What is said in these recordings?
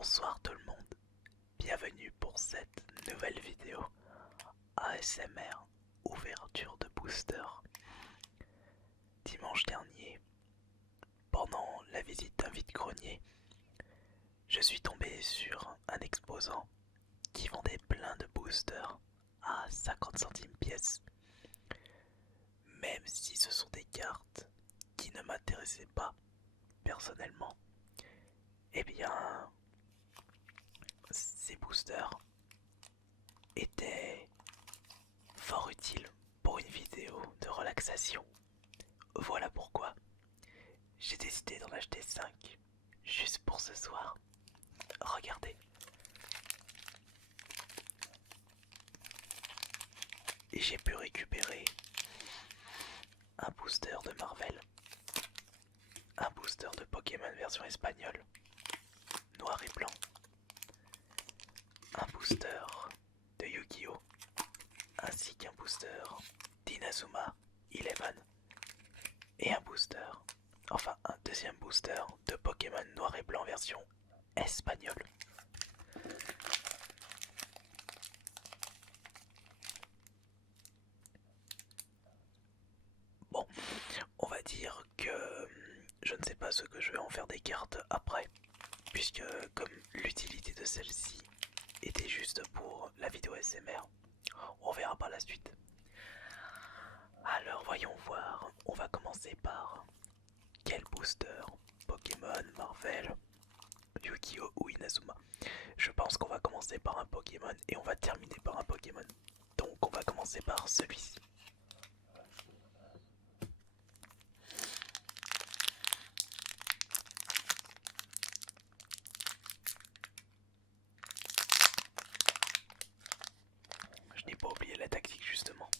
Bonsoir tout le monde, bienvenue pour cette nouvelle vidéo ASMR ouverture de booster. Dimanche dernier, pendant la visite d'un vide-grenier, je suis tombé sur un exposant qui vendait plein de boosters à 50 centimes pièce. Même si ce sont des cartes qui ne m'intéressaient pas personnellement, eh bien, ces boosters étaient fort utiles pour une vidéo de relaxation. Voilà pourquoi j'ai décidé d'en acheter 5 juste pour ce soir. Regardez. Et j'ai pu récupérer un booster de Marvel, un booster de Pokémon version espagnole, noir et blanc, un booster de Yu-Gi-Oh! Ainsi qu'un booster d'Inazuma 11 et un booster, enfin un deuxième booster de Pokémon noir et blanc version espagnole. Bon, on va dire que je ne sais pas ce que je vais en faire des cartes après, puisque comme l'utilité de celle-ci était juste pour la vidéo SMR, on verra par la suite. Alors voyons voir, on va commencer par quel booster Pokémon, Marvel, Yu-Gi-Oh! Ou Inazuma. Je pense qu'on va commencer par un Pokémon et on va terminer par un Pokémon. Donc on va commencer par celui-ci. Je n'ai pas oublié la tactique justement.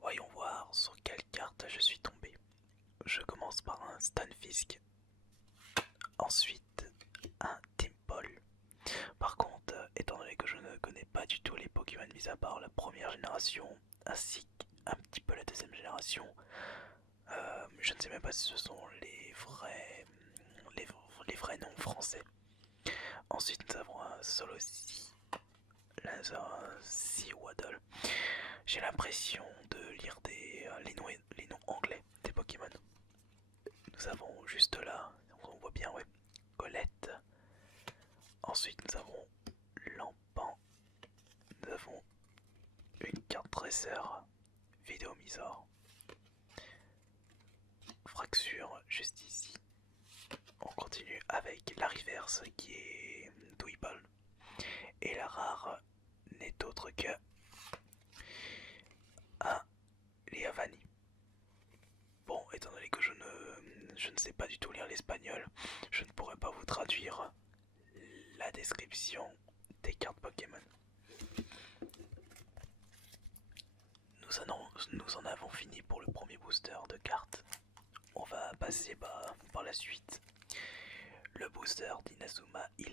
Voyons voir sur quelle carte je suis tombé. Je commence par un Stunfisk. Ensuite, un Timpole. Par contre, étant donné que je ne connais pas du tout les Pokémon mis à part la première génération, ainsi qu'un petit peu la deuxième génération, je ne sais même pas si ce sont les vrais noms français. Ensuite, nous avons un Solosi, un Seawaddle. J'ai l'impression de lire les noms anglais des Pokémon. Nous avons juste là, on voit bien, ouais, Colette. Ensuite, nous avons Lampan. Nous avons une carte dresseur, Vidéomisor, Fraxure juste ici. On continue avec la reverse qui est Dweeble. Et la rare n'est autre que un Liavani. Bon, étant donné que je ne sais pas du tout lire l'espagnol, je ne pourrais pas vous traduire la description des cartes Pokémon. Nous en avons fini pour le premier booster de cartes. On va passer par la suite. Le booster d'Inazuma 11.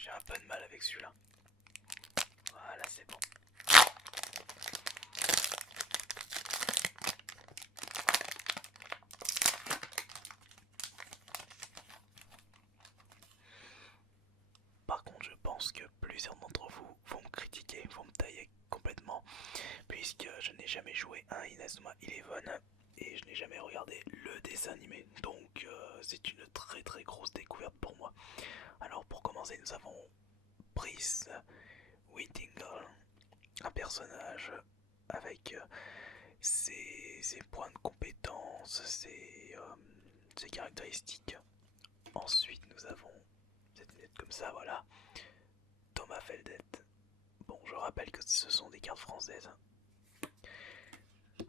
J'ai un peu de mal avec celui-là. Voilà, c'est bon. Par contre, je pense que plusieurs d'entre vous vont me critiquer, vont me tailler puisque je n'ai jamais joué à Inazuma Eleven et je n'ai jamais regardé le dessin animé, donc c'est une très très grosse découverte pour moi. Alors pour commencer, nous avons Brice Whittingham, un personnage avec ses points de compétence, ses caractéristiques. Ensuite nous avons cette lunette comme ça, voilà, Thomas Feldet. Bon, je rappelle que ce sont des cartes françaises.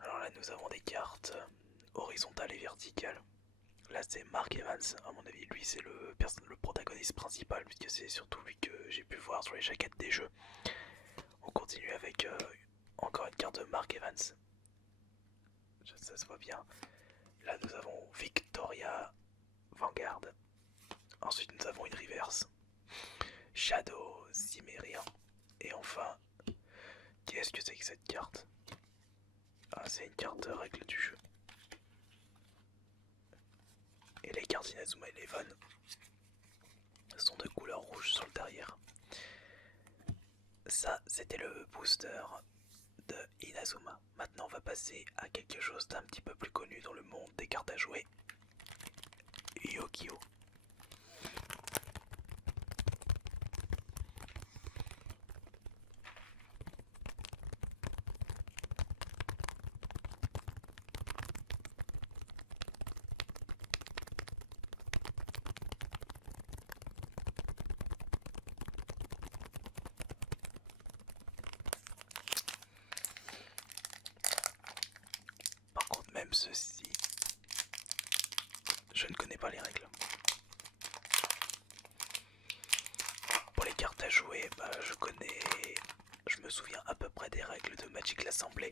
Alors là nous avons des cartes horizontales et verticales. Là c'est Mark Evans, à mon avis lui c'est le protagoniste principal puisque c'est surtout lui que j'ai pu voir sur les jaquettes des jeux. On continue avec encore une carte de Mark Evans. Ça se voit bien. Là nous avons Victoria Vanguard. Ensuite nous avons une reverse. Shadow Cimmerian. Et enfin, qu'est-ce que c'est que cette carte? Ah, c'est une carte de règle du jeu. Et les cartes Inazuma Eleven sont de couleur rouge sur le derrière. Ça, c'était le booster de Inazuma. Maintenant, on va passer à quelque chose d'un petit peu plus connu dans le monde des cartes à jouer. Yu-Gi-Oh! Par contre, même ceci, je ne connais pas les règles. Pour les cartes à jouer, je me souviens à peu près des règles de Magic l'Assemblée.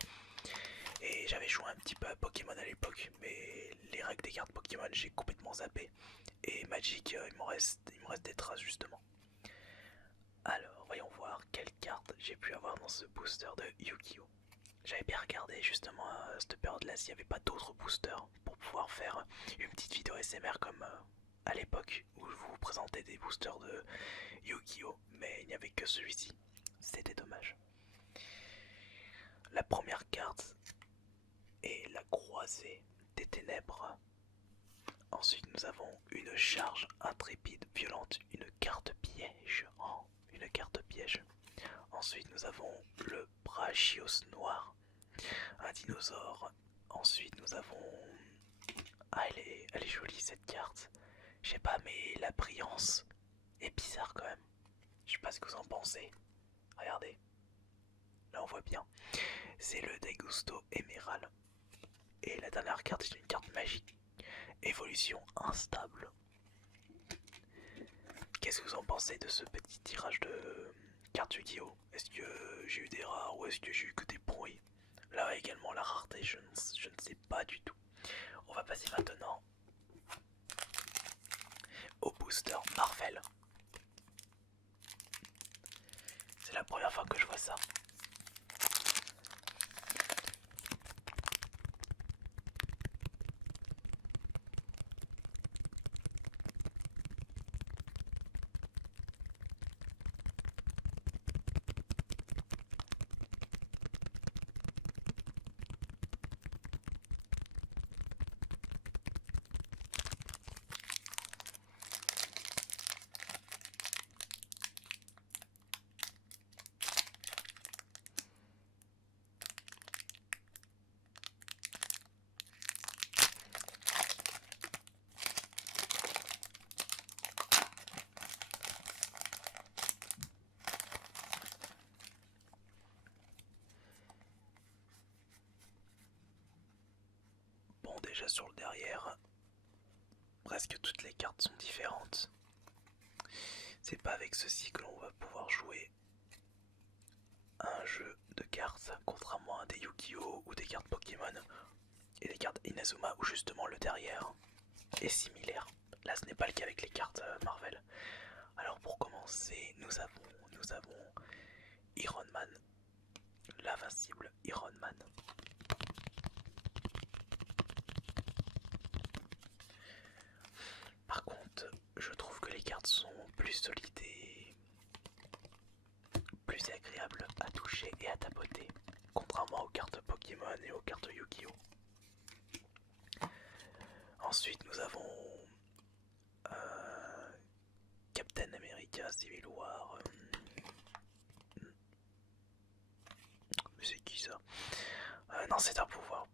Et j'avais joué un petit peu à Pokémon à l'époque, mais les règles des cartes Pokémon j'ai complètement zappé. Et Magic, il me reste des traces justement. Alors, voyons voir quelles cartes j'ai pu avoir dans ce booster de Yu-Gi-Oh! J'avais bien regardé justement à cette période-là s'il n'y avait pas d'autres boosters pour pouvoir faire une petite vidéo SMR comme à l'époque où je vous présentais des boosters de Yu-Gi-Oh! Mais il n'y avait que celui-ci. C'était dommage. La première carte est la croisée des ténèbres. Ensuite nous avons une charge intrépide violente, une carte piège. Oh, une carte piège. Ensuite nous avons le Brachios noir, un dinosaure. Ensuite nous avons... Ah, elle est jolie cette carte. Je sais pas, mais la brillance est bizarre quand même. Je sais pas ce que vous en pensez. Regardez. Là on voit bien. C'est le Degusto Émerald. Et la dernière carte est une carte magique. Évolution instable. Qu'est-ce que vous en pensez de ce petit tirage de cartes Yu-Gi-Oh! Est-ce que j'ai eu des rares ou est-ce que j'ai eu que des pourris? Là également la rareté, je ne sais pas du tout. On va passer maintenant au booster Marvel. C'est la première fois que je vois ça. Bon, déjà sur le derrière, presque toutes les cartes sont différentes. C'est pas avec ceci que l'on va pouvoir jouer un jeu de cartes, contrairement à des Yu-Gi-Oh! Ou des cartes Pokémon et des cartes Inazuma où justement le derrière est similaire. Là ce n'est pas le cas avec les cartes Marvel. Alors pour commencer, nous avons Iron Man, l'invincible Iron Man. Par contre, je trouve que les cartes sont plus solides et plus agréables à toucher et à tapoter, contrairement aux cartes Pokémon et aux cartes Yu-Gi-Oh! Ensuite, nous avons Captain America Civil War. Mais c'est qui ça? Non, c'est un pouvoir.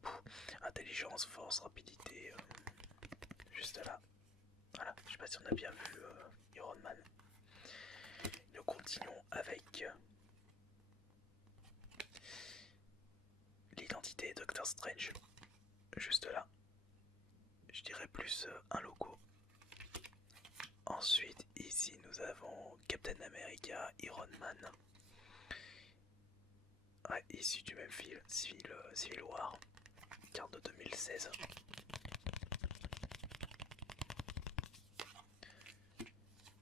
Intelligence, force, rapidité. Juste là. Voilà, je sais pas si on a bien vu Iron Man. Nous continuons avec l'identité Doctor Strange. Juste là. Je dirais plus un logo. Ensuite, ici, nous avons Captain America, Iron Man. Ouais, issu du même film, Civil War, carte de 2016.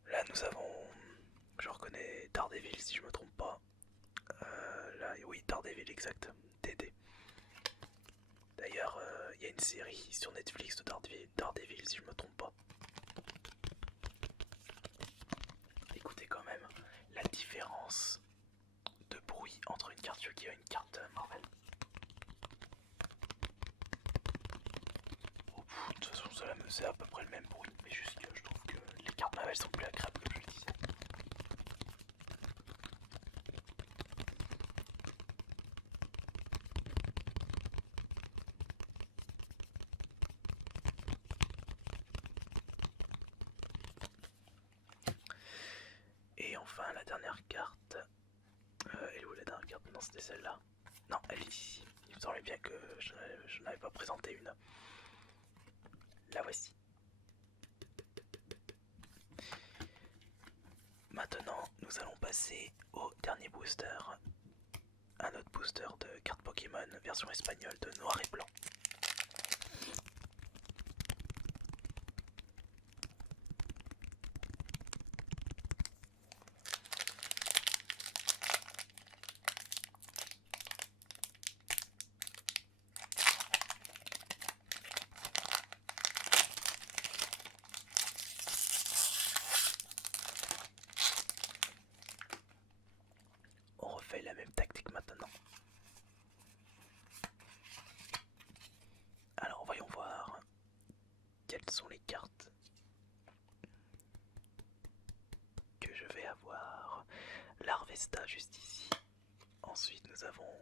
Là, nous avons, je reconnais Daredevil si je me trompe pas. Là, oui, Daredevil, exact, DD. D'ailleurs, il y a une série sur Netflix de Daredevil si je me trompe pas. Écoutez quand même la différence de bruit entre une carte Yu-Gi-Oh et une carte Marvel. Oh, de toute façon, c'est à peu près le même bruit, mais juste que je trouve que les cartes Marvel sont plus agréables, comme je le disais. Et enfin, la dernière carte. Elle est où la dernière carte? Non, c'était celle-là. Non, elle est ici. Il me semblait bien que je n'avais pas présenté une. La voici. Maintenant, nous allons passer au dernier booster. Un autre booster de cartes Pokémon version espagnole de noir et blanc. On refait la même tactique maintenant. Alors voyons voir quelles sont les cartes que je vais avoir. L'Harvesta juste ici. Ensuite nous avons,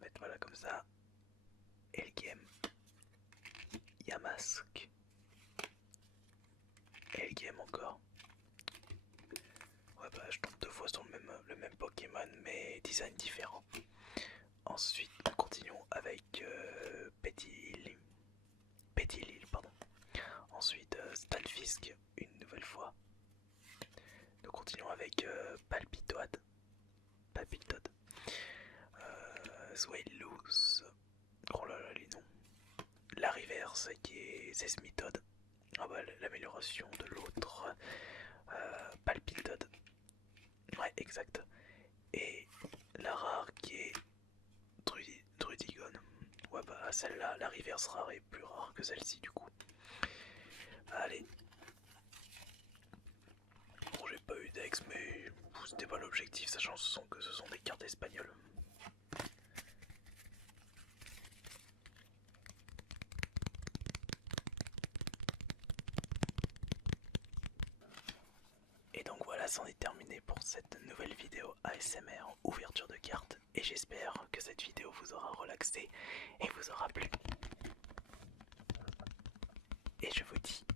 mettre voilà comme ça, Elgame, Yamask, Elgame encore. Ouais bah je tombe deux fois sur le même Pokémon mais design différent. Ensuite nous continuons avec Petilil, pardon. Ensuite Stalfisk une nouvelle fois. Nous continuons avec Palpitoad, Swellows, oh là là les noms. La reverse qui est Sesmitod. Ah bah l'amélioration de l'autre. Palpitoad. Ouais exact. Et la rare qui est Drudigon. Ouais bah celle-là, la reverse rare est plus rare que celle-ci du coup. Allez. Bon j'ai pas eu d'ex mais c'était pas l'objectif sachant que ce sont des cartes espagnoles. Et donc voilà, c'en est terminé pour cette nouvelle vidéo ASMR ouverture de cartes. Et j'espère que cette vidéo vous aura relaxé et vous aura plu. Et je vous dis